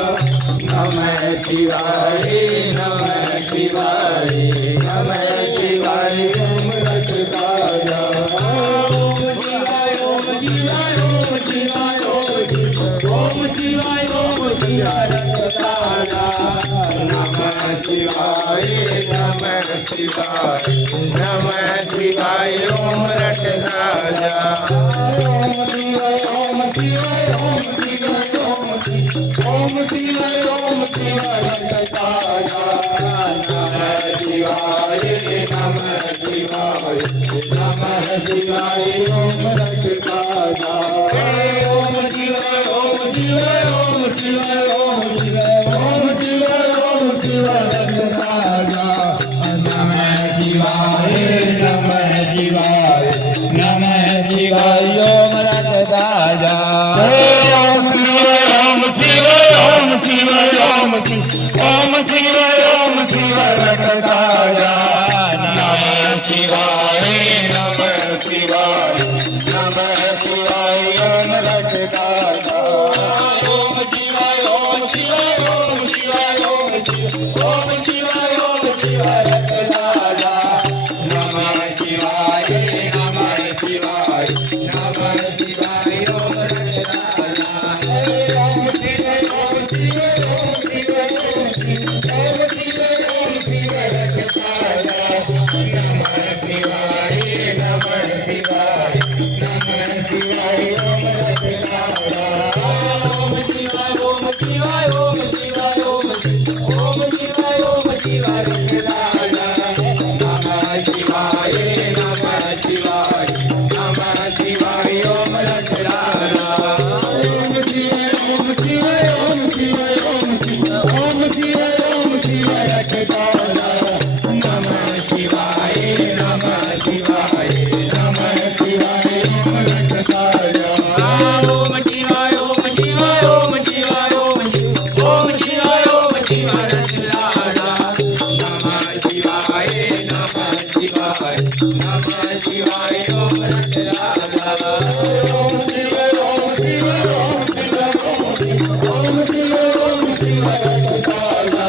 नमः शिवाय नमः शिवाय नमः शिवाय ओम रक्त ताजा ओम शिवाय ओम शिवाय ओम शिवाय ओम शिवाय ओम शिवाय रक्त ताजा नमः शिवाय नमः शिवाय नमः शिवाय ओम रक्त ताजा ओम शिवाय ओम शिवाय ओम शिवाय ओम शिवाय ओम शिवाय रक्त ताजा नमः शिवाय नमः शिवाय नमः शिवाय ओम रक्त ताजा ओम शिवाय ओम शिवाय ओम शिवाय ओम शिवाय ओम शिवाय ओम शिवाय रक्त ताजा नमः शिवाय नमः शिवाय नमः शिवाय ओम रक्त ताजा ओम शिवाय ओम शिवाय ओम शिवाय ओम शिवाय ओम शिवाय रक्त ताजा नमः शिवाय नमः शिवाय नमः शिवाय ओम रक्त ताजा ओम शिवाय ओम शिवाय ओम शिवाय ओम शिवाय ओम शिवाय रक्त ताजा नमः शिवाय नमः शिवाय नमः शिवाय ओम रक्त ताजा ओम शिवाय ओम शिवाय ओम शिवाय ओम शिवाय रक्त ताजा नमः शिवाय नमः शिवाय नमः शिवाय ओम रक्त ताजा ओम शिवाय ओम शिवाय ओम शिवाय ओम शिवाय रक्त ताजा नमः शिवाय नमः शिवाय नमः शिवाय ओम रक्त ताजा ओम शिवाय ओम शिवाय ओम शिवाय ओम शिवाय रक्त ताजा नमः शिवाय नमः शिवाय नमः शिवाय ओम रक्त ताजा ओम शिवाय ओम शिवाय ओम शिवाय ओम शिवाय रक्त ताजा नमः शिवाय नमः शिवाय नमः शिवाय ओम रक्त ताजा ओम शिवाय ओम शिवाय ओम शिवाय ओम शिवाय रक्त ताजा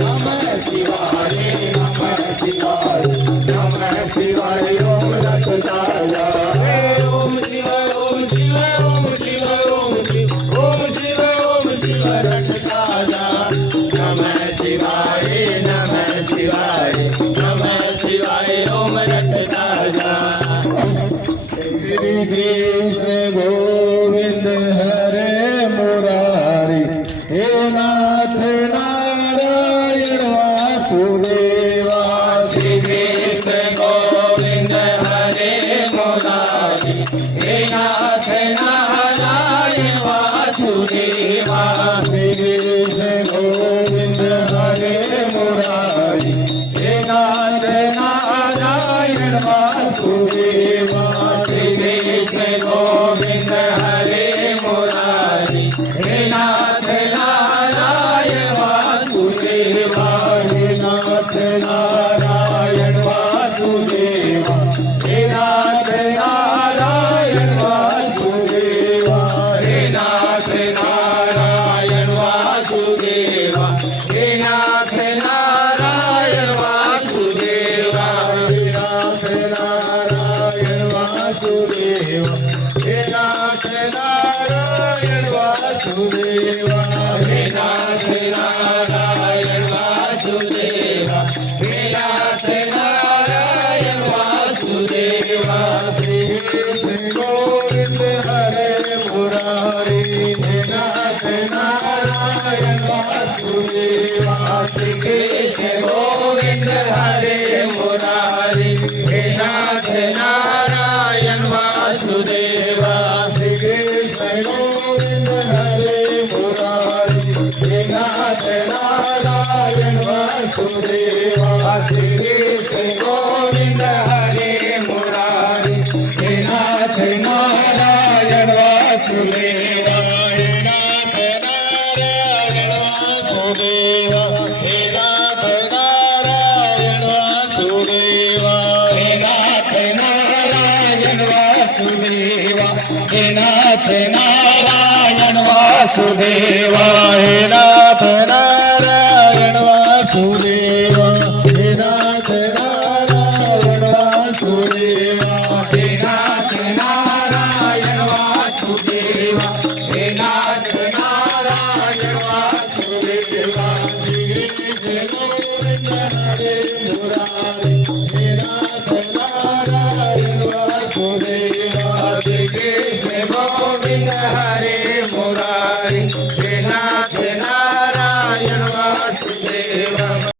नमः शिवाय नमः शिवाय नमः शिवाय ओम रक्त ताजा ओम शिवाय ओम शिवाय ओम शिवाय ओम शिवाय रक्त ताजा नमः शिवाय नमः शिवाय नमः शिवाय ओम रक्त ताजा श्री कृष्ण गोविंद हरे मुरारी हे नाथ नारायण वासुदेवा श्री कृष्ण गोविंद हरे मुरारी हे नाथ नारायण वासुदेवा श्री कृष्ण गोविंद हरे मुरारी हे नाथ नारायण वासुदेवा श्री कृष्ण गोविंद हरे मुरारी हे नाथ नारायण वासुदेवा हे नाथ नारायण वासुदेवा हे नाथ नारायण वासुदेवा हे नाथ नारायण वासुदेवा हे नाथ नारायण वासुदेवा हे नाथ नारायण वासुदेवा हे नाथ नारायण वासुदेवा हे नाथ नारायण वासुदेवा हे नाथ नारायण वासुदेवा श्री कृष्ण गोविंद हरे मुरारी हे नाथ नारायण वासुदेवा श्री कृष्ण गोविंद हरे मुरारी हे नाथ नारायण वासुदेवा श्री कृष्ण गोविंद हरे मुरारी हे नाथ नारायण वासुदेवा श्री कृष्ण गोविंद हरे मुरारी हे नाथ नारायण वासुदेवा हे नाथ नारायण वासुदेवा हे नाथ नारायण वासुदेवा हे नाथ नारायण वासुदेवा हे नाथ नारायण वासुदेवा वासुदेव हे नाथ नारायण वासुदेव